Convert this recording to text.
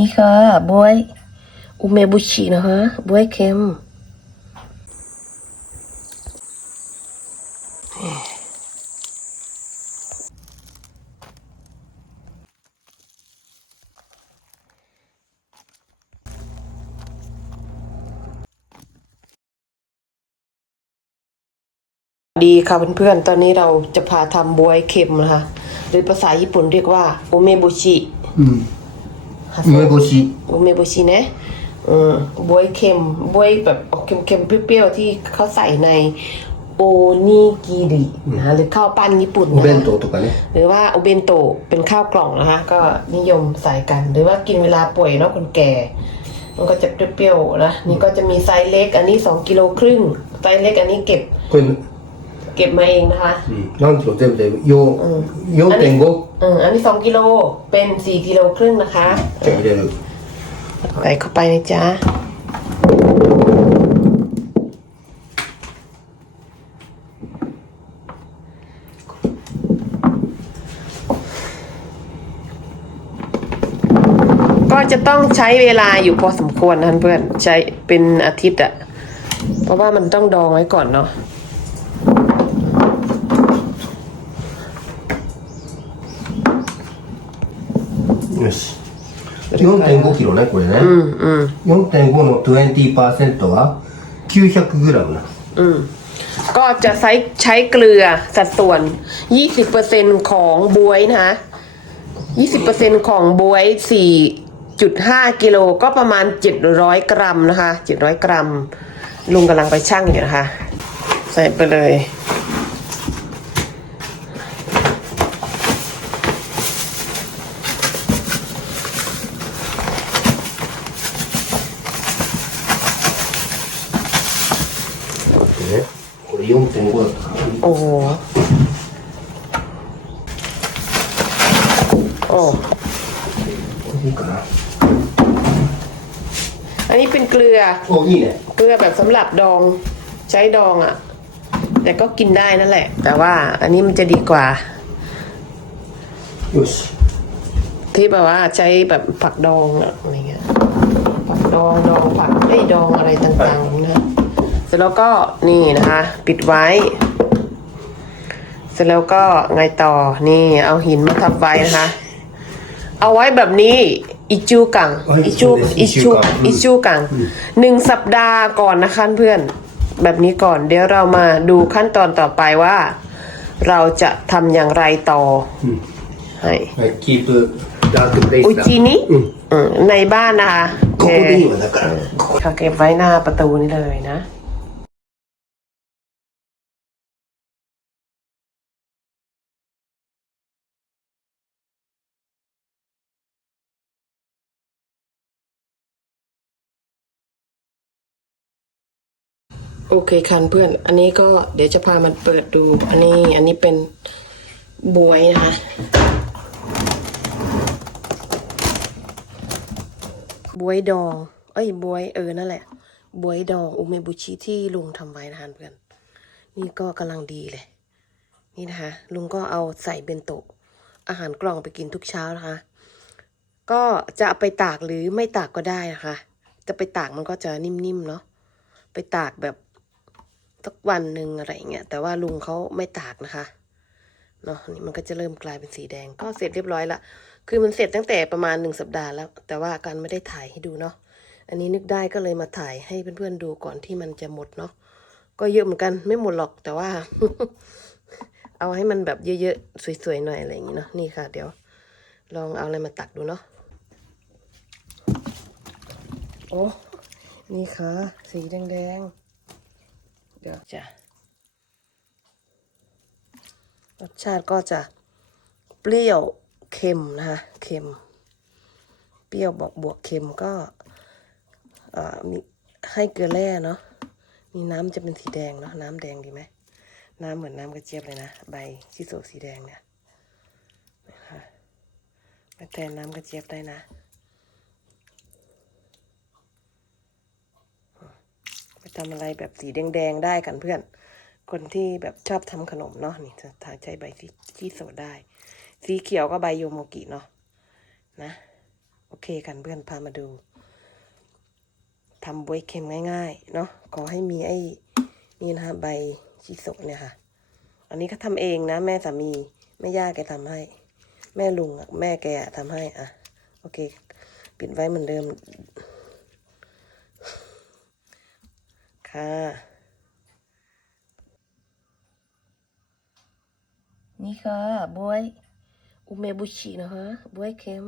นี่ค่ะบวยอุเมบุชินะคะบวยเค็มดีค่ะเพื่อนๆ ตอนนี้เราจะพาทำบวยเค็มนะคะ หรือภาษาญี่ปุ่นเรียกว่าโอเมบุชิ。 梅干し。 โอเมบุชินะอืมบวยเค็มบวยแบบออกเค็มๆเปรี้ยวๆที่เขาใส่ในโอนิกิรินะคะหรือข้าวปั้นญี่ปุ่น お นะ 弁 คะ 当とかね。 หรือว่าโอเบนโตะเป็นข้าวกล่องนะคะ ก็นิยมใส่กัน หรือว่ากินเวลาป่วยเนาะคนแก่ มันก็จะเปรี้ยวๆนะนี่ก็จะมีไซส์เล็ก อันนี้สองกิโลครึ่งไซส์เล็กอันนี้เก็บ これ、 เ ก็บมาเองนะคะ うん、何キロ全部で4、4.5อืมอันนี้สองกิโลเป็นสี่กิโลครึ่งนะคะ じゃあ入れる。 ใส่เข้าไปนะจ๊ะก็จะต้องใช้เวลาอยู่พอสมควรนะเพื่อนใช้เป็นอาทิตย์อะเพราะว่ามันต้องดองไว้ก่อนเนาะ よし。4.5キロね、これね。うんうん4.5の20%は900グラムな。 อืมก็จะใช้ใช้เกลือสัดส่วน 20%ของบวยนะคะ20%ของบวย 4.5 กิโลก็ประมาณ 700 กรัมนะคะ 700 กรัม ลุงกำลังไปชั่งอยู่นะคะ ใส่ไปเลย ね。これ4.5だったから。 โอ้โหโอ้ いいかな。 อันนี้เป็นเกลือ お、いいね。 เกลือแบบสำหรับดองใช้ดองอะ่ะ แต่ก็กินได้นั่นแหละ แต่ว่าอันนี้มันจะดีกว่า よし。 ที่แบบว่าใช้แบบผักดองอะอะไรเงี้ยผักดองดองผักไอ้ยดองอะไรต่างๆนะเ สร็จแล้วก็นี่นะคะ ปิดไว้ เสร็จแล้วก็ไงต่อนี่เอาหินมาทับไว้นะคะ เอาไว้แบบนี้อิจูกังอิจูอิจูอิจูกังหนึ่งสัปดาห์ก่อนนะคะเพื่อนแบบนี้ก่อน เดี๋ยวเรามาดูขั้นตอนต่อไปว่า เราจะทำอย่างไรต่อให้ keep dark place อุจินี้ในบ้านนะคะเเก็บไว้หน้าประตูนี่เลยนะ โอเคคันเพื่อน อันนี้ก็เดี๋ยวจะพามันเปิดดู อันนี้อันนี้เป็นบวยนะคะ บวยดอง เอ้ยบวยเออนั่นแหละ บวยดองอุเมบุชิที่ลุงทำไว้นะคะเพื่อน นี่ก็กำลังดีเลย นี่นะคะ ลุงก็เอาใส่เบนโตะอาหารกล่องไปกินทุกเช้านะคะ ก็จะไปตากหรือไม่ตากก็ได้นะคะ จะไปตากมันก็จะนิ่มๆเนาะ ไปตากแบบ สักวันหนึ่งอะไรเงี้ยแต่ว่าลุงเขาไม่ตากนะคะเนาะนี่มันก็จะเริ่มกลายเป็นสีแดงก็เสร็จเรียบร้อยละคือมันเสร็จตั้งแต่ประมาณหนึ่งสัปดาห์แล้ว แต่ว่าการไม่ได้ถ่ายให้ดูเนาะอันนี้นึกได้ก็เลยมาถ่ายให้เพื่อนๆดูก่อนที่มันจะหมดเนาะก็เยอะเหมือนกันไม่หมดหรอกแต่ว่า เอาให้มันแบบเยอะๆสวยๆหน่อยอะไรอย่างงี้เนาะนี่ค่ะ เดี๋ยว ลองเอาอะไรมาตักดูเนาะโอ้นี่ค่ะ สีแดงๆ เดี๋ยวจะรสชาติก็จะเปรี้ยวเค็มนะคะเค็ม เปรี้ยวบอกบวกเค็มก็มีให้เกลือแร่เนาะนี่น้ำจะเป็นสีแดงเนาะน้ำแดงดีไหมน้ำเหมือนน้ำกระเจี๊ยบเลยนะ ใบชิโซสีแดงเนี่ยนะคะมาแทนน้ำกระเจี๊ยบได้นะ ไปทำอะไรแบบสีแดงๆได้กันเพื่อน คนที่แบบชอบทำขนมเนาะนี่จะทาใช้ใบที่ที่โซได้ สีเขียวก็ใบโยโมกิเนาะนะโอเคกันเพื่อนพามาดูทำบวยเค็มง่ายๆ เนาะขอให้มีไอ้นี่นะคะใบชิโซะเนี่ยค่ะ อันนี้ก็ทำเองนะ แม่สามีแม่ย่าแกทำให้ แม่ลุงแม่แกทำให้อะ โอเค ปิดไว้เหมือนเดิม ค่ะ นี่ค่ะบวยอุเมบุชินะคะบวยเค็ม